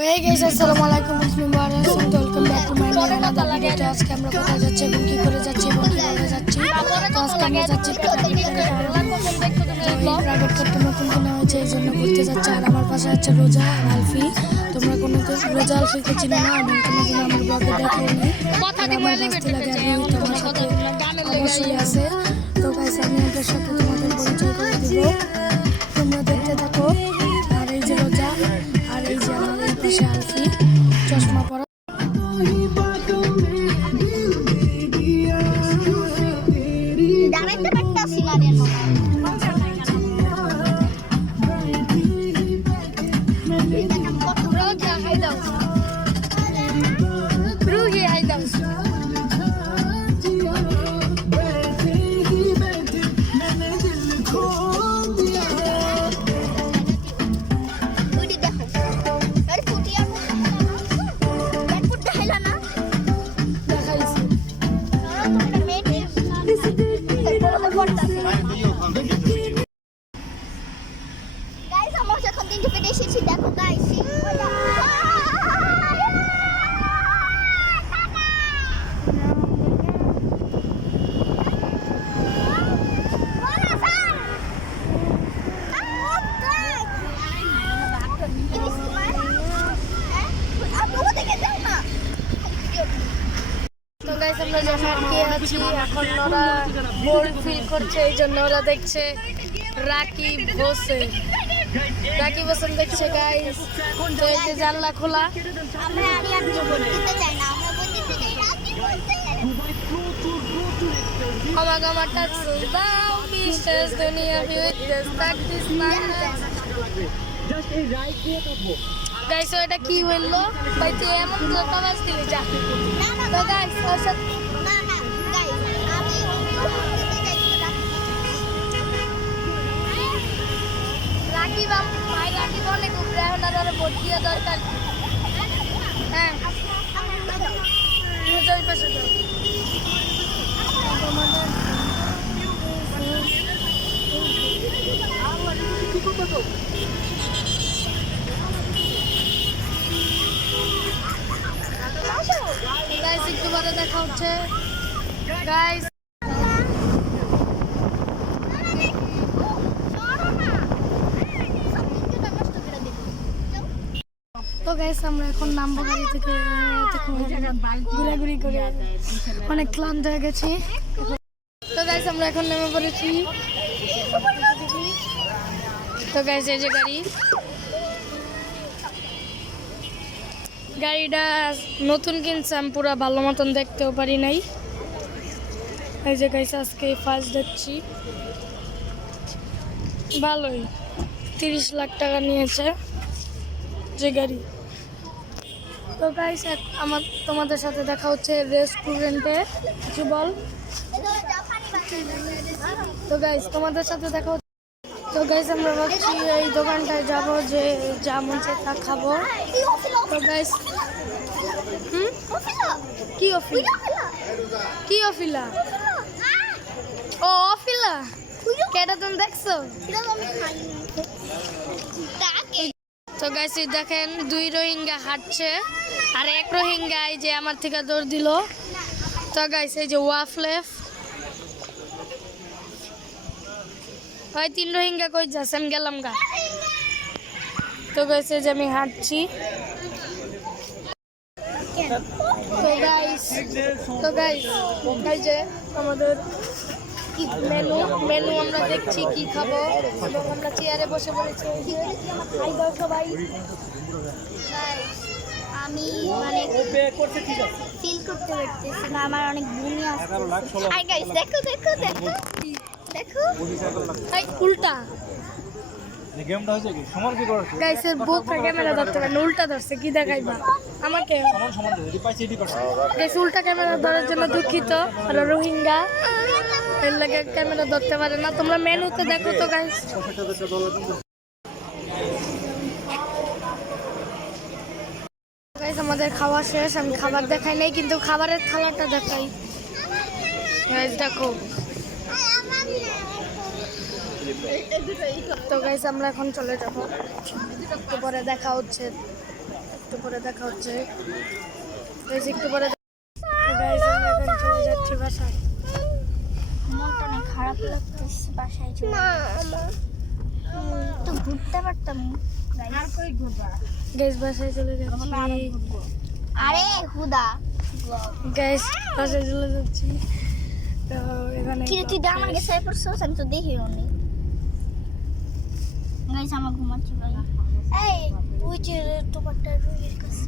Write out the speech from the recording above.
Hey guys, আসসালামু আলাইকুম, মুসলিম ভাইরা, welcome back to my new another video. আজকে আমরা কোথায় যাচ্ছি এবং কি করে যাচ্ছি এবং কিভাবে যাচ্ছি, তো আজকে আমরা যাচ্ছি প্রাইভেট কারটা নতুন কেনা হয়েছে, এই জন্য ঘুরতে যাচ্ছে। আর আমার পাশে আছে রোজা আর আলফি। তোমরা কোনো রোজা আলফিকে চিনো না এবং কোনোদিন আমার ব্লগে দেখোনি। আমার বাস্তি লাগে আর রোহিত আমার সাথে অবশ্যই আছে। তো গাইস, আমি ওদের সাথে তোমাদের পরিচয় করে দিব, তোমরা দেখতে থাকো। আর এই যে রোজা, আর এই যে আমার এই পাশে আলফি, চশমা পরা। আমরা যখন আছি এখন ওরা বোর্ড ফিল করছে, এই জন্য ওরা দেখছে রাকিব হোসেন দেখছে গাইস। তো এই যে জানলা খোলা, গাইস এটা কি হইলো ভাই, তুই এমন কথা দিলি যা। তো গাইস রাকিব অনেক উপরে, এখন আর ভোট দিয়া দরকার। হ্যাঁ ওই পাশে যাও। গাইস একটু পরে দেখা হচ্ছে গাইস। তো গাইস আমরা এখন নামবো গাড়ি থেকে, ঘোরাঘুরি করে অনেক ক্লান্ত হয়ে গেছি। তো গাইস আমরা এখন নেমে পড়েছি। তো গাইস এই যে গাড়িটা নতুন কিনছিলাম, পুরা ভালো মতন দেখতেও পারি নাই। এই যে গাইস আজকে ফার্স্ট দেখছি, ভালোই 30 লাখ টাকা নিয়েছে যে গাড়ি। তো গাইস তোমাদের সাথে দেখা হচ্ছে রেস্টুরেন্টে, কিছু বল। তো গাইস তোমাদের সাথে দেখা হচ্ছে। তো গাইস আমরা ভাবছি এই দোকানটায় যাব, যে যা মন চায় তা খাবো। তো গাইস কি অফিলা ও অফিলা কেটা তুমি দেখছো? তো গাইস দেখেন 2 রোহিঙ্গা হাঁটছে, আর 1 রোহিঙ্গা এই যে আমার থেকে দৌড় দিল। তো গাইস এই যে ওয়াফলেফ, ওই 3 রোহিঙ্গা কই যাচ্ছেন, গেলাম গা। তো গাইস এই যে আমি হাঁটছি। তো গাইস এই যে আমাদের মেনু আমরা দেখছি কি খাবো, এবং আমরা চেয়ারে বসে পড়েছি। সবাই আমি মানে ফিল করতে পারতেছি না, আমার অনেক বমি আসছে। হাই গাইস দেখো উল্টা গাইসের বোকা ক্যামেরা ধরতে পারে না, উল্টা ধরছে। কি দেখাইবা আমাকে? গাইস উল্টা ক্যামেরা ধরার জন্য দুঃখিত। আর রোহিঙ্গা এর লাগে ক্যামেরা ধরতে পারে না। তোমরা মেনুতে দেখো। তো গাইস আমাদের খাওয়া শেষ, আমি খাবার দেখাই নাই, কিন্তু খাবারের থালাটা দেখাই। গাইস দেখো, তো গাইস আমরা এখন চলে যাব, একটু পরে দেখা হচ্ছে। একটু পরে দেখা হচ্ছে। গাইস একটু পরে গাইস আমরা এখন চলে যাচ্ছি বাসায়। মনটা অনেক খারাপ লাগতেছে বাসায় চলে তো ঘুরতে পারতাম আর কই ঘুরবা গাইস বাসায় চলে যাচ্ছি। আরে হুদা গাইস বাসায় চলে যাচ্ছি। তো এখানে কি রে, তুই আমার কাছে পড়ছস? আমি তো দেখিও নি। গাইস আমার ঘুমাচ্ছি ভাই। এই ওই যে টুপারটা রুইয়ের কাছে